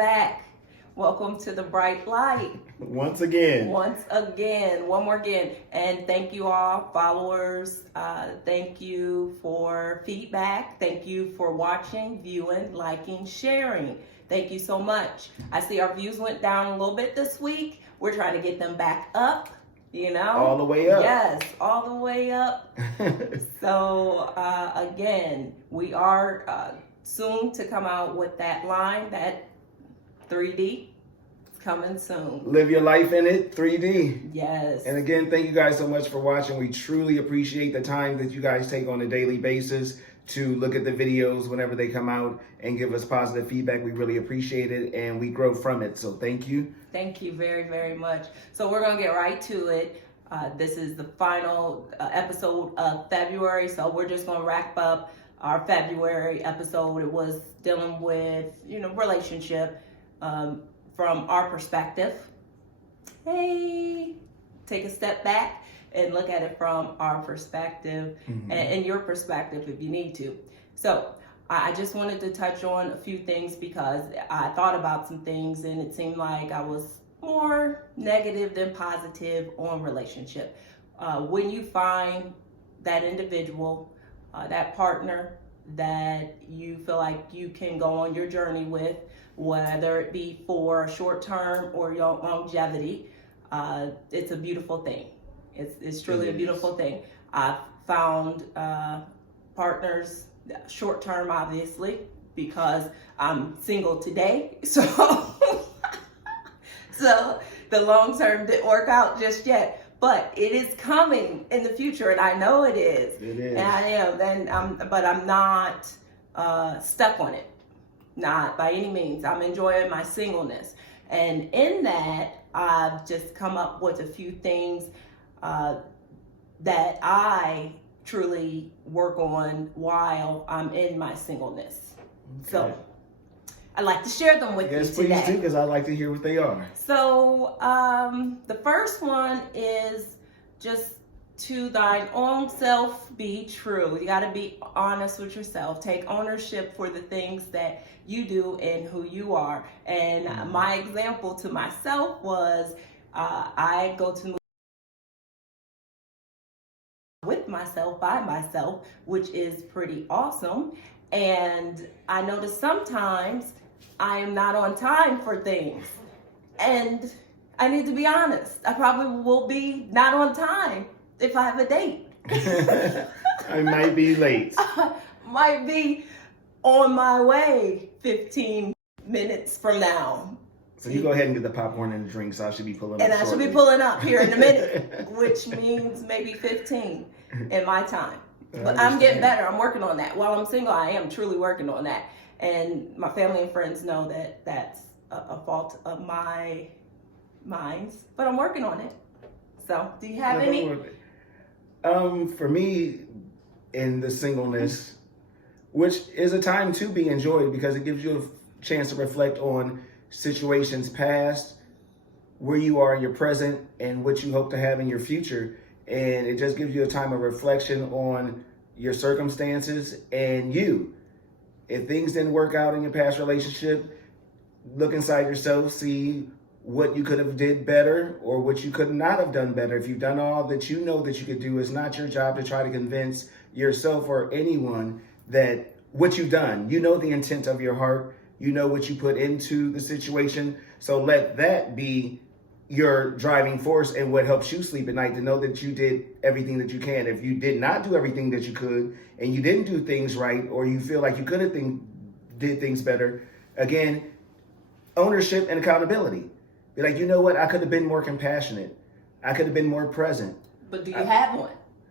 back. Welcome to the bright light. Once again. One more again. And thank you all, followers. Thank you for feedback. Thank you for watching, viewing, liking, sharing. Thank you so much. I see our views went down a little bit this week. We're trying to get them back up, you know? All the way up. Yes, all the way up. So, again, we are soon to come out with that line, that 3D. Coming soon. Live your life in it, 3D. Yes. And again, thank you guys so much for watching. We truly appreciate the time that you guys take on a daily basis to look at the videos whenever they come out and give us positive feedback. We really appreciate it and we grow from it. So thank you. Thank you very, very much. So we're going to get right to it. This is the final episode of February. So we're just going to wrap up our February episode. It was dealing with, relationship. From our perspective. Hey, take a step back and look at it from our perspective and your perspective if you need to. So I just wanted to touch on a few things because I thought about some things and it seemed like I was more negative than positive on relationship. When you find that individual, that partner that you feel like you can go on your journey with, whether it be for short term or your longevity, it's a beautiful thing. It's truly a beautiful thing. I've found partners, short term obviously, because I'm single today. So, so the long term didn't work out just yet. But it is coming in the future, and I know it is. It is. And I am, but I'm not stuck on it. Not by any means. I'm enjoying my singleness. And in that, I've just come up with a few things that I truly work on while I'm in my singleness. Okay. So I'd like to share them with you today. Yes, please do, because I'd like to hear what they are. So the first one is just to thine own self be true. You got to be honest with yourself. Take ownership for the things that you do and who you are. And my example to myself was I go to with myself, by myself, which is pretty awesome. And I notice sometimes I am not on time for things. And I need to be honest. I probably will be not on time if I have a date. I might be late. Might be on my way 15 minutes from now. So you go ahead and get the popcorn and the drinks. I should be pulling up. And I should be pulling up here in a minute, which means maybe 15 in my time. But I'm getting better. I'm working on that. While I'm single, I am truly working on that. And my family and friends know that that's a fault of mine, but I'm working on it. So, do you have any? For me, in the singleness, which is a time to be enjoyed because it gives you a chance to reflect on situations past, where you are in your present, and what you hope to have in your future. And it just gives you a time of reflection on your circumstances and you. If things didn't work out in your past relationship, look inside yourself, see what you could have did better or what you could not have done better. If you've done all that you know that you could do, it's not your job to try to convince yourself or anyone that what you've done. You know the intent of your heart. You know what you put into the situation. So let that be your driving force and what helps you sleep at night, to know that you did everything that you can. If you did not do everything that you could and you didn't do things right, or you feel like you could have did things better, again, ownership and accountability. Be like, you know what? I could have been more compassionate. I could have been more present. But do you have one?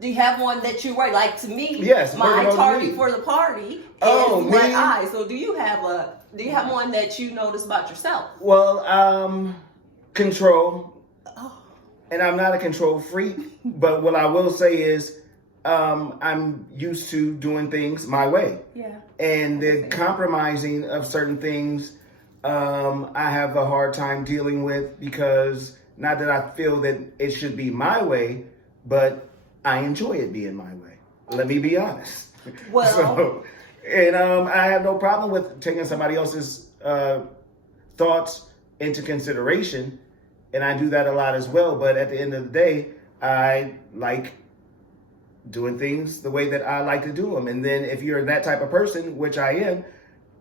Do you have one that you write? Like, to me, yes, my target for the party is what I. So do you have one that you notice about yourself? Well, control. Oh. And I'm not a control freak, but what I will say is I'm used to doing things my way. Yeah. And the compromising of certain things, I have a hard time dealing with, because not that I feel that it should be my way, but I enjoy it being my way. Let me be honest. Well, I have no problem with taking somebody else's thoughts into consideration, and I do that a lot as well. But at the end of the day, I like doing things the way that I like to do them. And then if you're that type of person, which I am,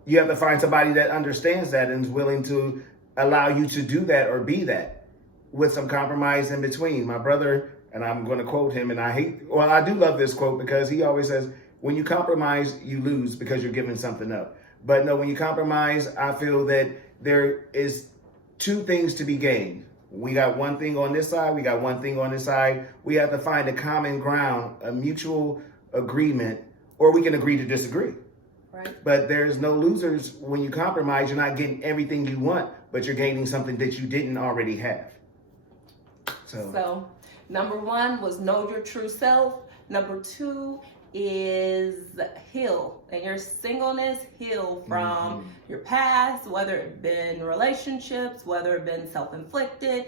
you have to find somebody that understands that and is willing to allow you to do that or be that with some compromise in between. My brother, and I'm going to quote him, and I do love this quote because he always says, when you compromise, you lose because you're giving something up. But no, when you compromise, I feel that there is two things to be gained. We got one thing on this side, we got one thing on this side. We have to find a common ground, a mutual agreement, or we can agree to disagree. Right. But there's no losers when you compromise. You're not getting everything you want, but you're gaining something that you didn't already have. So number 1 was know your true self. Number 2 is heal. And your singleness, heal from your past, whether it been relationships, whether it been self-inflicted,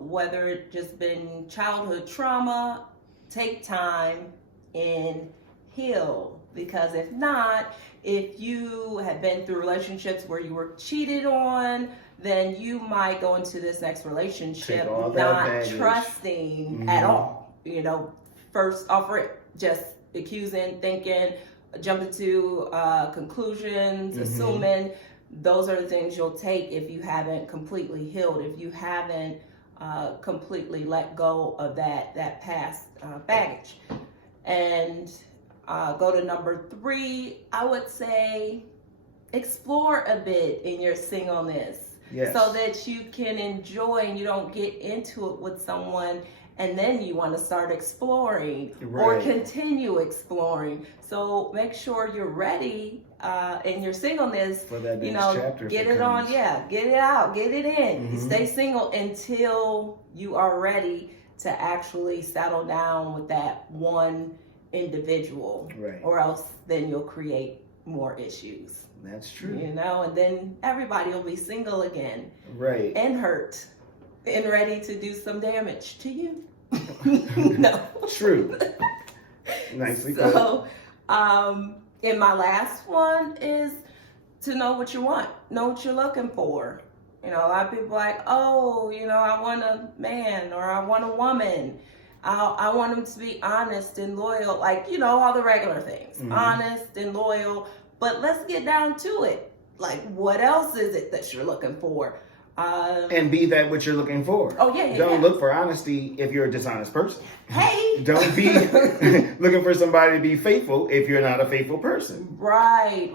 whether it just been childhood trauma. Take time and heal. Because if not, if you have been through relationships where you were cheated on, then you might go into this next relationship not trusting at all. You know, first offer just accusing, thinking, jumping to conclusions, assuming. Those are the things you'll take if you haven't completely healed, if you haven't completely let go of that past baggage. And go to number 3, I would say explore a bit in your singleness. Yes. So that you can enjoy and you don't get into it with someone and then you want to start exploring or continue exploring. So make sure you're ready in your singleness for that next chapter. Get it on, get it out, get it in. Stay single until you are ready to actually settle down with that one individual, or else then you'll create more issues. That's true. You know, and then everybody will be single again, and hurt and ready to do some damage to you. No. True. Nicely put. So, and my last one is to know what you want, know what you're looking for. You know, a lot of people are like, oh, you know, I want a man or I want a woman. I want them to be honest and loyal, like, you know, all the regular things. Honest and loyal. But let's get down to it. Like, what else is it that you're looking for? And be that what you're looking for. Don't look for honesty if you're a dishonest person. Hey! Don't be looking for somebody to be faithful if you're not a faithful person. Right.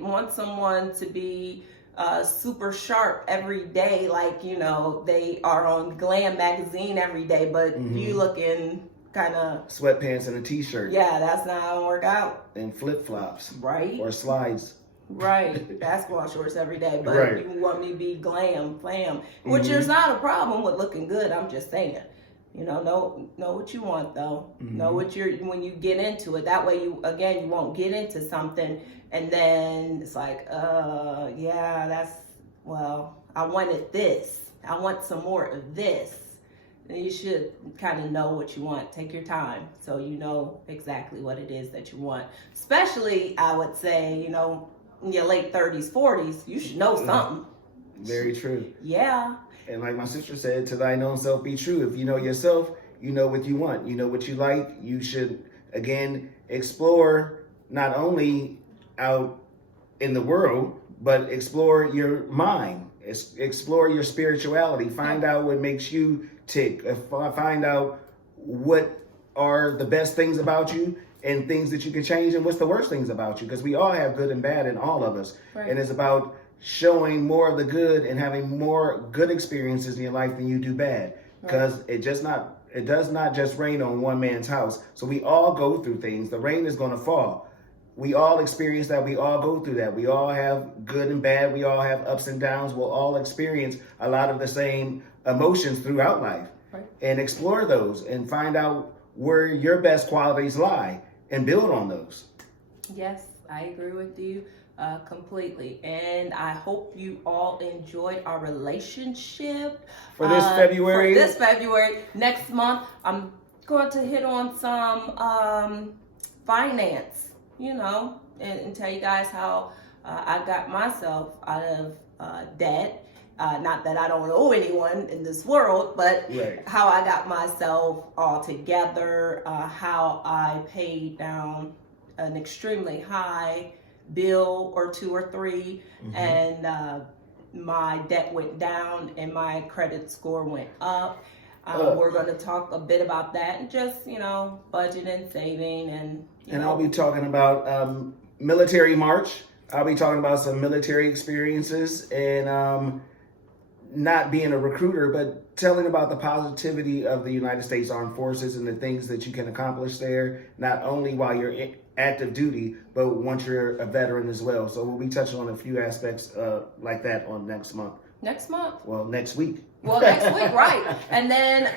Want someone to be super sharp every day, like, you know, they are on Glam magazine every day, but you looking kind of sweatpants and a t-shirt. Yeah, that's not gonna work out. And flip-flops. Right. Or slides. Right. Basketball shorts every day, but you want me to be glam, which is not a problem with looking good. I'm just saying, you know what you want though. Know what when you get into it. That way you won't get into something and then it's like, I wanted this. I want some more of this. And you should kind of know what you want. Take your time so you know exactly what it is that you want. Especially, I would say, you know, in your late 30s, 40s, you should know something. Very true. Yeah. And like my sister said, to thy own self be true. If you know yourself, you know what you want. You know what you like. You should, again, explore not only out in the world, but explore your mind. Explore your spirituality. Find out what makes you tick. Find out what are the best things about you and things that you can change and what's the worst things about you, because we all have good and bad in all of us. And it's about showing more of the good and having more good experiences in your life than you do bad, because it does not just rain on one man's house. So we all go through things. The rain is going to fall. We all experience that. We all go through that. We all have good and bad. We all have ups and downs. We'll all experience a lot of the same emotions throughout life. And explore those and find out where your best qualities lie and build on those. Yes, I agree with you completely. And I hope you all enjoyed our relationship. For this February. Next month, I'm going to hit on some finance, you know, and tell you guys how I got myself out of debt. Not that I don't owe anyone in this world, but how I got myself all together, how I paid down an extremely high bill or 2 or 3, and my debt went down and my credit score went up. We're going to talk a bit about that and just, budgeting, saving, and I'll be talking about military march. I'll be talking about some military experiences and not being a recruiter, but telling about the positivity of the United States Armed Forces and the things that you can accomplish there, not only while you're in active duty, but once you're a veteran as well. So we'll be touching on a few aspects like that on next month. Next month? Well, next week. Well, next week, right. And then,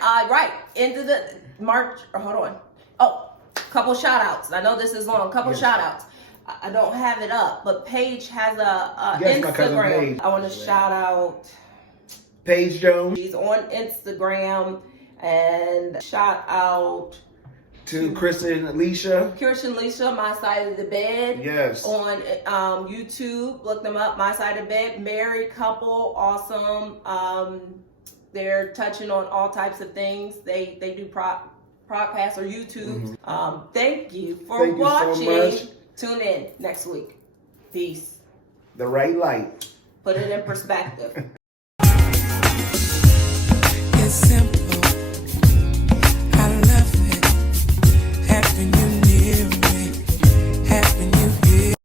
into the March, hold on. Oh, couple shout outs. I know this is long, couple shout outs. I don't have it up, but Paige has a Instagram. I want to shout out Paige Jones. She's on Instagram, and shout out to Kristen Alicia. Kirsten Alicia, My Side of the Bed. Yes. On YouTube, look them up. My Side of the Bed, married couple, awesome. They're touching on all types of things. They do podcasts or YouTube. Thank you for watching. So much. Tune in next week. Peace. The right light. Put it in perspective. It's